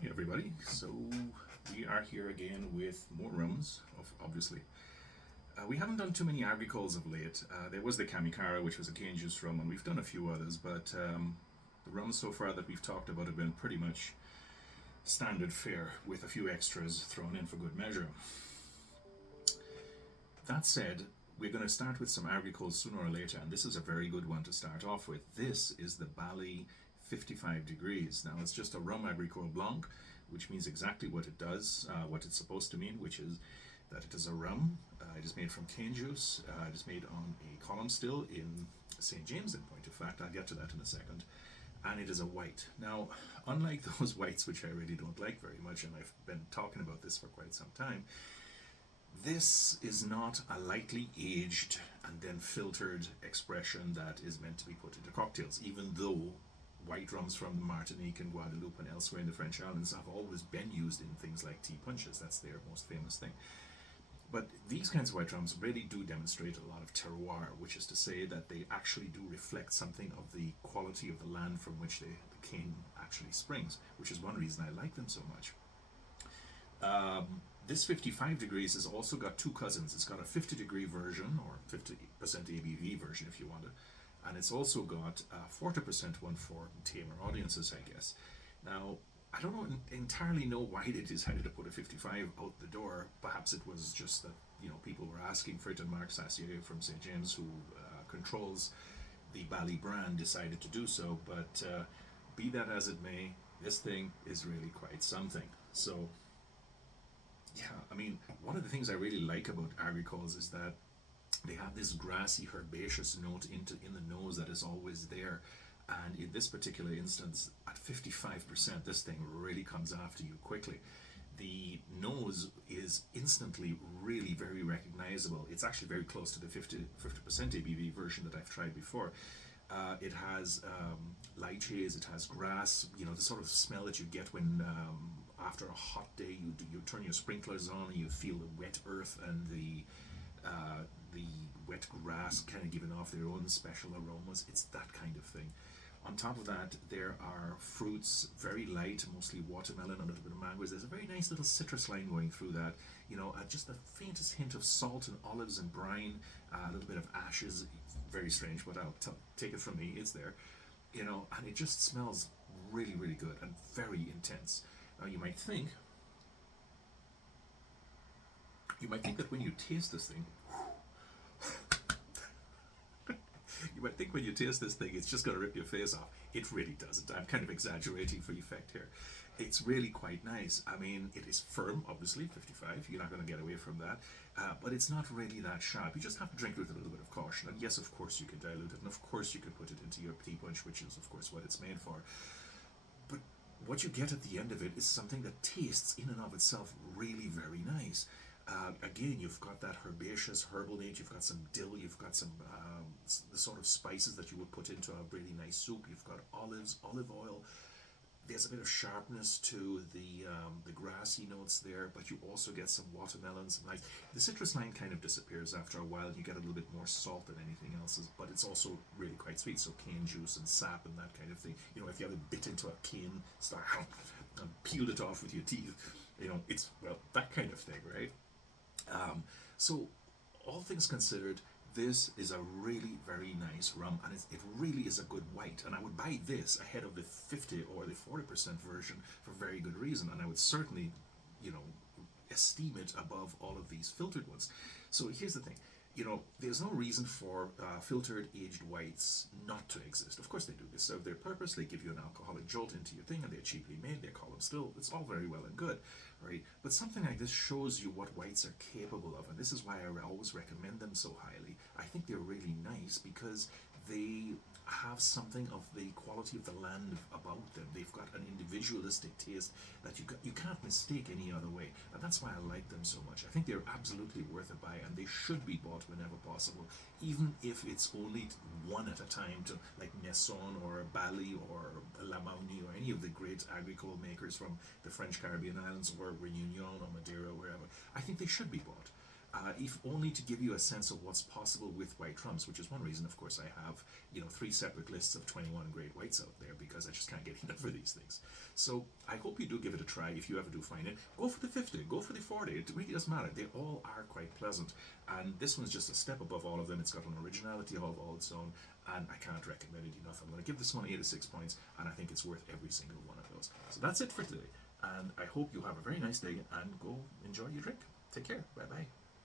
Hi everybody. So we are here again with more rums, obviously. We haven't done too many agricoles of late. There was the Kamicara, which was a cane juice rum, and we've done a few others, but the rums so far that we've talked about have been pretty much standard fare with a few extras thrown in for good measure. That said, we're going to start with some agricoles sooner or later, and this is a very good one to start off with. This is the Bally 55 degrees. Now, it's just a rum agricole Blanc, which means exactly what it does, what it's supposed to mean, which is that it is a rum. It is made from cane juice. It is made on a column still in St. James, in point of fact. I'll get to that in a second. And it is a white. Now, unlike those whites, which I really don't like very much, and I've been talking about this for quite some time, this is not a lightly aged and then filtered expression that is meant to be put into cocktails, even though white rums from Martinique and Guadeloupe and elsewhere in the French islands have always been used in things like tea punches. That's their most famous thing. But these kinds of white rums really do demonstrate a lot of terroir, which is to say that they actually do reflect something of the quality of the land from which the cane actually springs, which is one reason I like them so much. This 55 degrees has also got two cousins. It's got a 50-degree version, or 50% ABV version if you want it, and it's also got a 40% one for tamer audiences, I guess. Now, I don't entirely know why they decided to put a 55 out the door. Perhaps it was just that people were asking for it, and Mark Sassier from St. James, who controls the Bally brand, decided to do so. But be that as it may, this thing is really quite something. So yeah, I mean, one of the things I really like about agricoles is that they have this grassy, herbaceous note in the nose that is always there. And in this particular instance, at 55%, this thing really comes after you quickly. The nose is instantly really very recognizable. It's actually very close to the 50% ABV version that I've tried before. It has lychees, it has grass, the sort of smell that you get when after a hot day you turn your sprinklers on and you feel the wet earth and the wet grass kind of giving off their own special aromas. It's that kind of thing. On top of that, there are fruits, very light, mostly watermelon, a little bit of mangoes. There's a very nice little citrus line going through that. Just the faintest hint of salt and olives and brine, a little bit of ashes. Very strange, but take it from me, it's there. And it just smells really, really good and very intense. Now, you might think that when you taste this thing, you might think when you taste this thing, it's just going to rip your face off. It really doesn't. I'm kind of exaggerating for effect here. It's really quite nice. I mean, it is firm, obviously, 55. You're not going to get away from that. But it's not really that sharp. You just have to drink it with a little bit of caution. And yes, of course, you can dilute it. And of course, you can put it into your tea punch, which is, of course, what it's made for. But what you get at the end of it is something that tastes in and of itself really very nice. Again, you've got that herbaceous herbal note, you've got some dill, you've got some the sort of spices that you would put into a really nice soup, you've got olives, olive oil. There's a bit of sharpness to the grassy notes there, but you also get some watermelon, some nice. The citrus line kind of disappears after a while. You get a little bit more salt than anything else, but it's also really quite sweet. So cane juice and sap and that kind of thing. If you ever bit into a cane, start and peeled it off with your teeth, it's that kind of thing, right? So, all things considered, this is a really very nice rum, and it really is a good white. And I would buy this ahead of the 50 or the 40% version for very good reason. And I would certainly, you know, esteem it above all of these filtered ones. So here's the thing. There's no reason for filtered aged whites not to exist. Of course they do. They serve their purpose. They give you an alcoholic jolt into your thing, and they're cheaply made. They're column still. It's all very well and good, right? But something like this shows you what whites are capable of, and this is why I always recommend them so highly. I think they're really nice because they have something of the quality of the land about them. They've got an individualistic taste that you can't mistake any other way, and that's why I like them so much. I think they're absolutely worth a buy, and they should be bought whenever possible, even if it's only one at a time, to like Nesson or Bally or La Mauni or any of the great agricole makers from the French Caribbean islands or Reunion or Madeira, wherever. I think they should be bought. if only to give you a sense of what's possible with white rums, which is one reason, of course, I have 3 separate lists of 21 great whites out there, because I just can't get enough of these things. So I hope you do give it a try. If you ever do find it, go for the 50, go for the 40. It really doesn't matter. They all are quite pleasant, and this one's just a step above all of them. It's got an originality of all its own, and I can't recommend it enough. I'm going to give this one 8 to 6 points, and I think it's worth every single one of those. So that's it for today, and I hope you have a very nice day and go enjoy your drink. Take care. Bye bye.